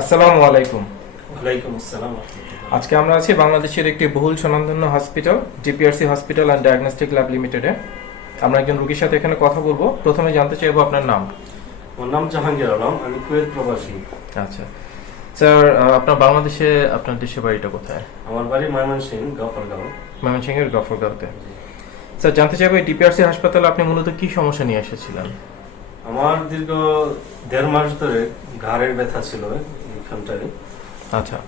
আসসালামু আলাইকুম। ওয়ালাইকুম আসসালাম। আজকে আমরা আছি বাংলাদেশের একটি বহুল স্বনামধন্য hospital GPRC hospital and diagnostic lab লিমিটেডে আমরা একজন রোগীর সাথে এখানে কথা বলব। প্রথমে জানতে চাইব আপনার নাম। আমার নাম জাহাঙ্গীর আলম আমি কুয়েত প্রবাসী। আচ্ছা। স্যার আপনার বাংলাদেশে আপনার দেশের বাড়িটা কোথায়? আমার বাড়ি ময়মনসিং গাফরগাঁও। ময়মনসিংহের গফরগাঁওতে। স্যার জানতে চাইব এই ডিপিআরসি হাসপাতালে আপনি মূলত কি সমস্যা নিয়ে এসেছিলেন? আমার দীর্ঘ দেড় মাস ধরে ঘাড়ের ব্যথা ছিল এখানটায় আচ্ছা।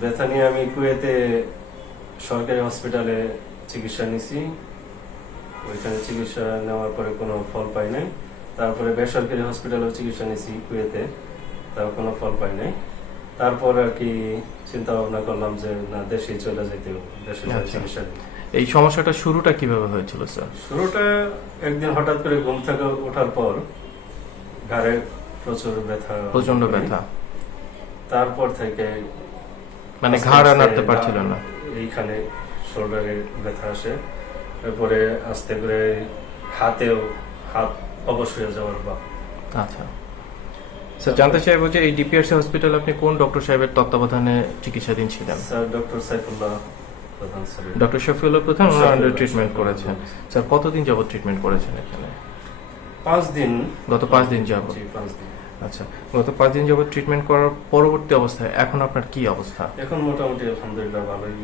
ব্যথা নিয়ে আমি কুয়েতে সরকারি হসপিটালে চিকিৎসা নিছি। ওইখানে চিকিৎসা নেওয়ার পরে কোনো ফল পাই নাই। তারপরে বেসরকারি হসপিটালেও চিকিৎসা নিছি কুয়েতে তাও কোনো ফল পাই নাই। তারপর আর কি চিন্তা ভাবনা করলাম যে না দেশে চলে যেতে হবে দেশে আচ্ছা। চিকিৎসা এই সমস্যাটা শুরুটা কীভাবে হয়েছিল স্যার? শুরুটা একদিন হঠাৎ করে ঘুম থেকে ওঠার পর ঘাড়ে প্রচুর ব্যথা প্রচণ্ড ব্যথা। তারপর থেকে মানে ঘাড় নাড়তে পারছিলেন না। এইখানে শোল্ডারে ব্যথা আসে। তারপরে আস্তে করে হাতেও হাত অবশ হয়ে যাওয়ার বা আচ্ছা। স্যার জানতে চাইব যে এই ডিপিআরসি হসপিটাল আপনি কোন ডক্টর সাহেবের তত্ত্বাবধানে চিকিৎসাধীন ছিলেন? Sir doctor Saifullah doctor Shafiullah প্রধান ওনার আন্ডার ট্রিটমেন্ট করেছেন। স্যার কতদিন যাবত ট্রিটমেন্ট করেছেন এখানে? পাঁচ দিন। গত পাঁচ দিন যাবত আচ্ছা গত পাঁচ দিন যাবত ট্রিটমেন্ট করার পরবর্তী অবস্থায় এখন আপনার কি অবস্থা? এখন মোটামুটি আলহামদুলিল্লাহ ভালোই।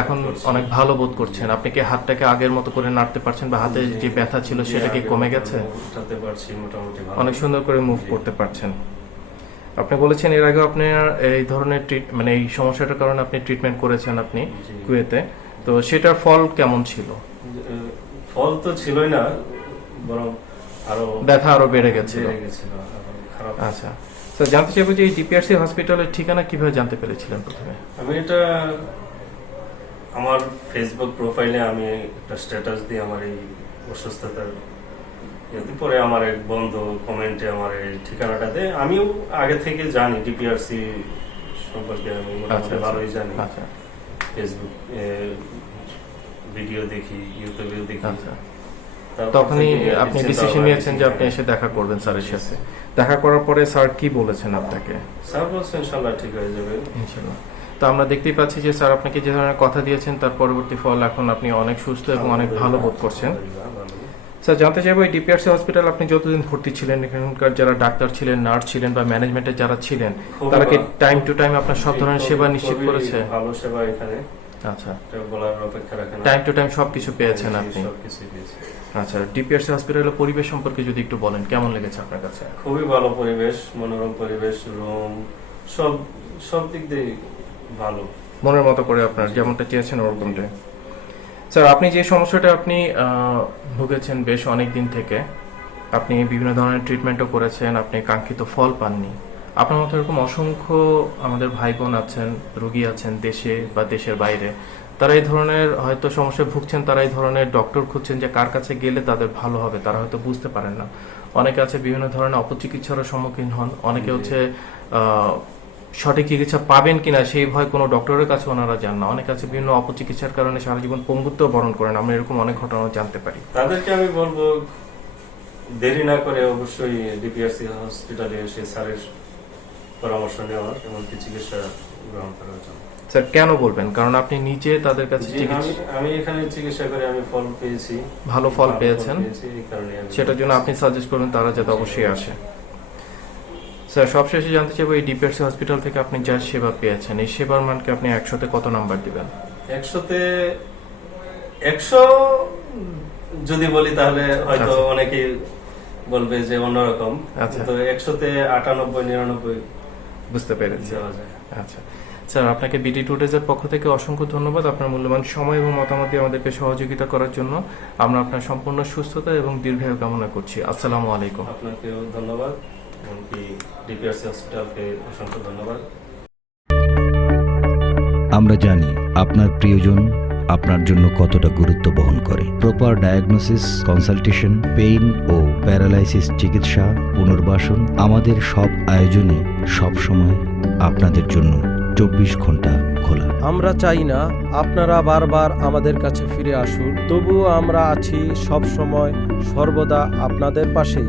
এখন অনেক ভালো বোধ করছেন। আপনি কি হাতটাকে আগের মতো করে নাড়তে পারছেন বা হাতে যে ব্যথা ছিল সেটা কি কমে গেছে? অনেক সুন্দর করে মুভ করতে পারছেন। আপনি বলেছেন এর আগে আপনি এই ধরনের ট্রিট মানে এই সমস্যাটার কারণে আপনি ট্রিটমেন্ট করেছেন আপনি কুয়েতে। তো সেটার ফল কেমন ছিল? ফল তো ছিলই না বরং আরও ব্যথা আরও বেড়ে খারাপ। আচ্ছা। স্যার জানতে চাইব যে এই ডিপিআরসি হসপিটালের ঠিকানা কীভাবে জানতে পেরেছিলেন প্রথমে? আমি এটা আমার ফেসবুক প্রোফাইলে আমি একটা স্ট্যাটাস দিই আমার এই অসুস্থতার পরে আমার এক বন্ধু কমেন্টে আমার এই ঠিকানাটা দেয়। আমিও আগে থেকে জানি ডিপিআরসি সম্পর্কে আমি আচ্ছা মোটামুটি ভালোই জানি। আচ্ছা। ফেসবুক ভিডিও দেখি ইউটিউবেও দেখি। আচ্ছা। তখনই আপনি ডিসিশন নিয়েছেন যে আপনি এসে দেখা করবেন স্যারের সাথে। দেখা করার পরে স্যার কি বলেছেন আপনাকে? স্যার বলছেন ইনশাল্লাহ ঠিক হয়ে যাবে। ইনশাল্লাহ। তো আমরা দেখতেই পাচ্ছি যে স্যার আপনাকে যে ধরনের কথা দিয়েছেন তার পরবর্তী ফল এখন আপনি অনেক সুস্থ এবং অনেক ভালো বোধ করছেন। স্যার জানতে চাইব এই ডিপিআরসি হসপিটাল আপনি যতদিন ভর্তি ছিলেন এখানকার যারা ডাক্তার ছিলেন নার্স ছিলেন বা ম্যানেজমেন্টের যারা ছিলেন তারা কি টাইম টু টাইম আপনার সব ধরনের সেবা নিশ্চিত করেছে? ভালো সেবা এখানে। আচ্ছা। বলার অপেক্ষা রাখে না। টাইম টু টাইম সবকিছু পেয়েছেন আপনি। আচ্ছা ডিপিআরসি হসপিটালের পরিবেশ সম্পর্কে যদি একটু বলেন কেমন লেগেছে আপনার কাছে? খুবই ভালো পরিবেশ মনোরম পরিবেশ রুম সব সব দিক দিয়ে ভালো। মনের মতো করে আপনার যেমনটা চেয়েছেন ওরকমটাই। স্যার আপনি যে সমস্যাটা আপনি ভুগেছেন বেশ অনেক দিন থেকে আপনি বিভিন্ন ধরনের ট্রিটমেন্টও করেছেন আপনি কাঙ্ক্ষিত ফল পাননি। আপনার মতো এরকম অসংখ্য আমাদের ভাই বোন আছেন রোগী আছেন দেশে বা দেশের বাইরে। তারা এই ধরনের হয়তো সমস্যায় ভুগছেন তারা এই ধরনের ডক্টর খুঁজছেন যে কার কাছে গেলে তাদের ভালো হবে তারা হয়তো বুঝতে পারেন না। অনেকে আছে বিভিন্ন ধরনের অপচিকিৎসারও সম্মুখীন হন অনেকে হচ্ছে আহ, সঠিক চিকিৎসা পাবেন কিনা সেই ভয় কোনো ডক্টরের কাছে ওনারা যান না। অনেক আছে বিভিন্ন অপচিকিৎসার কারণে সারা জীবন পঙ্গুত্ব বরণ করেন আমরা এরকম অনেক ঘটনা জানতে পারি। তাদেরকে আমি বলব দেরি না করে অবশ্যই ডিপিআরসি হসপিটালে এসে স্যারের পরামর্শ নেওয়ার এমনকি চিকিৎসা গ্রহণ করার জন্য। স্যার কেন বলবেন? কারণ আপনি নিজে তাদের কাছে আমি এখানে চিকিৎসা করে আমি ফল পেয়েছি। ভালো ফল পেয়েছেন। সেটার জন্য আপনি সাজেস্ট করবেন তারা যাতে অবশ্যই আসে। স্যার সবশেষে জানতে চাইব এই ডিপিআরসি হসপিটাল থেকে আপনি যা সেবা পেয়েছেন এই সেবার মানকে আপনি একশোতে কত নাম্বার দিবেন? একশোতে একশো যদি বলি তাহলে হয়তো অনেকে বলবে যে অন্যরকম। আচ্ছা। তো একশোতে আটানব্বই নিরানব্বই বুঝতে পেরেছি। আচ্ছা। স্যার আপনাকে বিডি টুডেজের পক্ষ থেকে অসংখ্য ধন্যবাদ আপনার মূল্যবান সময় এবং মতামত দিয়ে আমাদেরকে সহযোগিতা করার জন্য। আমরা আপনার সম্পূর্ণ সুস্থতা এবং দীর্ঘায়ু কামনা করছি। আসসালামু আলাইকুম। আপনাকেও ধন্যবাদ। এমনকি ডিপিআরসি হসপিটালকে অসংখ্য ধন্যবাদ। আমরা জানি আপনার প্রিয়জন আপনার জন্য কতটা গুরুত্ব বহন করে। প্রপার ডায়াগনোসিস কনসালটেশন পেইন ও প্যারালাইসিস চিকিৎসা পুনর্বাসন আমাদের সব আয়োজনে সব সময় আপনাদের জন্য চব্বিশ ঘণ্টা খোলা। আমরা চাই না আপনারা বারবার আমাদের কাছে ফিরে আসুন তবুও আমরা আছি সব সময় সর্বদা আপনাদের পাশেই।